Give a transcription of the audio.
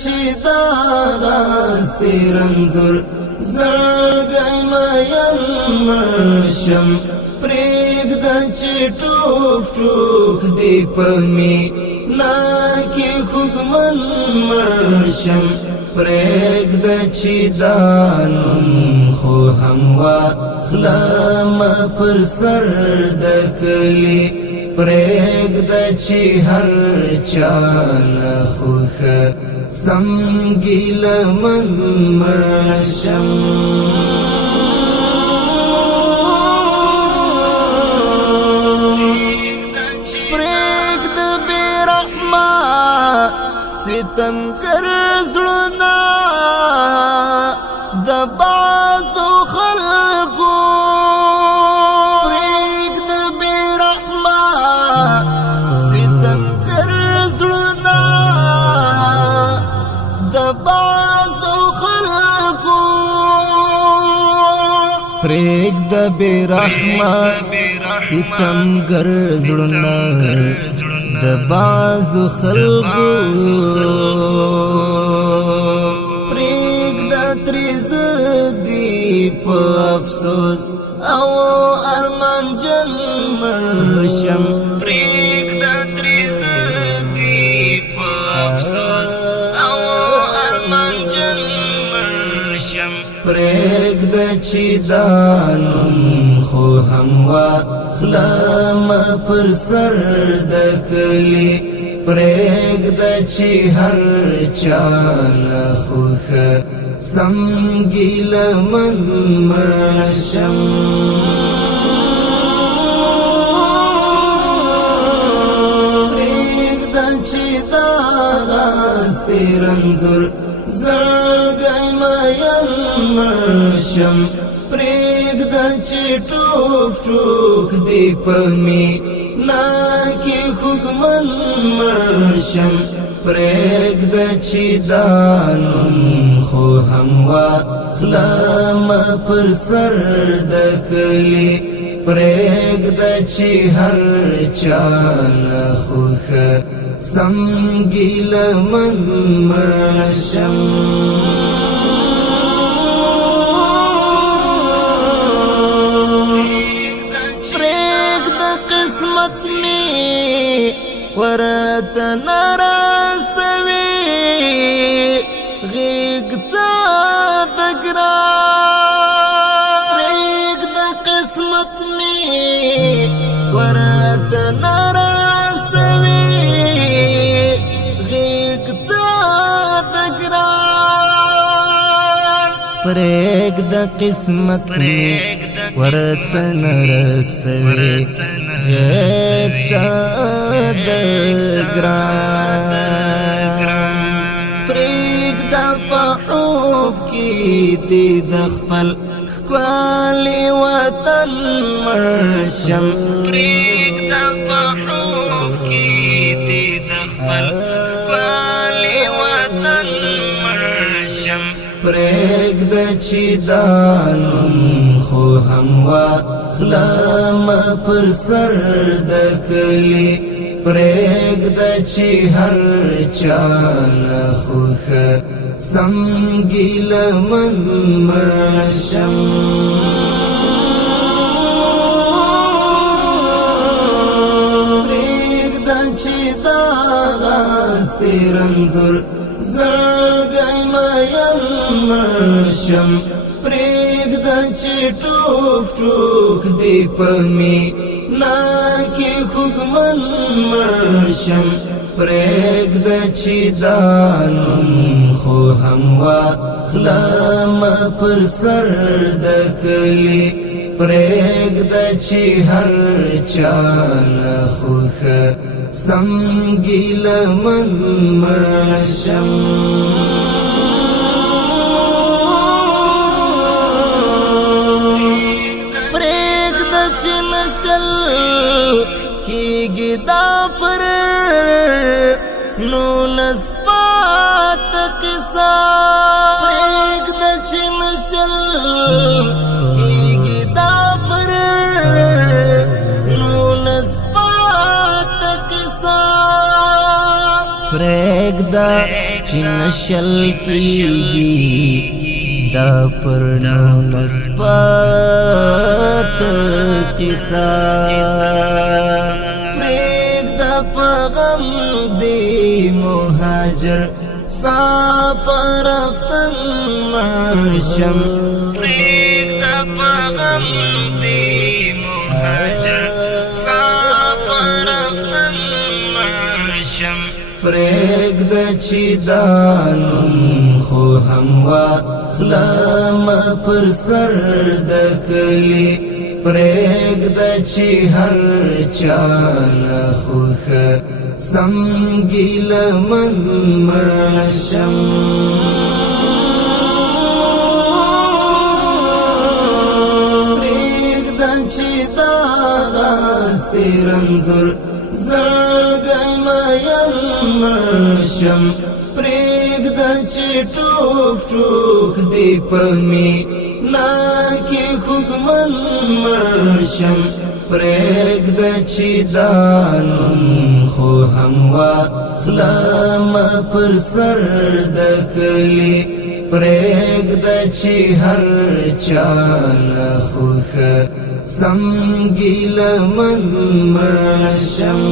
چې دا سرنزور زړګی مین مرشم پرېږده چې ټوک ټوک دی په مینا کې خوږمن مرشم پرېږده چې دا نوم خو هم واخلم پر سر د کلي پرېږده چې هر چا نه خوښه سم ګیلمن مرشم پرېږده بې رحمه ستمګر زړونه د بعضو خلکو پرېږده بې رحمه ستمګر زړونه د بعضو خلکو پرېږده بې رحمه ستمګر زړونه د بعضو خلکو پرېږده ترې زدي په افسوس او ارمانجن مرشم پرېږده ترې زدي په افسوس او ارمانجن مرشم پرېږده چې دا نوم خو هم واخلم پر سر د کلي پرېږده چې هر چا نه خوښه سم ګیلمن مرشم پرېږده چې دا سرنزور زړګی مین مرشم پرېږده چې ټوک ټوک دی په مینا کې خوږمن مرشم پرېږده چې دا نوم خو هم واخلم پر سر د کلي پرېږده چې هر چا نه خوښه سم ګیلمن مرشم قسمت می ورته نرسوي غیږته د ګران پرېږده قسمت می ورته نرسوي غیږته د ګران پرېږده قسمت می ورته نرسوي غیږته د ګران پرېږده په خوب کې دې د خپل ښکلي وطن مرشم پرېږده په خوب کې دې د خپل ښکلي وطن مرشم پرېږده چې دا نوم خو هم واخلم پر سر د کلي پرېږده چې هر چا نه خوښه سم ګیلمن مرشم پرېږده چې دا سرنزور زړګی مین مرشم پرېږده چې ټوک ټوک دی په مینا کې خوږمن مرشم پرېږده چې دا نوم خو هم واخلم پر سر د کلي پرېږده چې هر چا نه خوښه سم ګیلمن مرشم پرېږده چې نشل کېږي دا پر نولس پاته قصه پرېږده چې نشل کېږي دا پر نولس پاته قصه پریږده چې نشل کیږي دا پر نسبت قصه پریږده په غم دی مهاجر سفر رفتن مرشم پریږده په غم دی مهاجر سفر رفتن مرشم پریږده چې دانم خو هم واخلم پر سر د کلی پریږده چې هر چا نه خوښه سم ګیلمن مرشم پریږده چې دغسې رنځور زړګی مین مرشم پریږده چې ټوک ټوک دی په مینا کې خوږمن مرشم پریږده چې دانم خو هم واخلم پر سر د کلی پریږده چې هر چا نه خوښه سم ګیلمن مرشم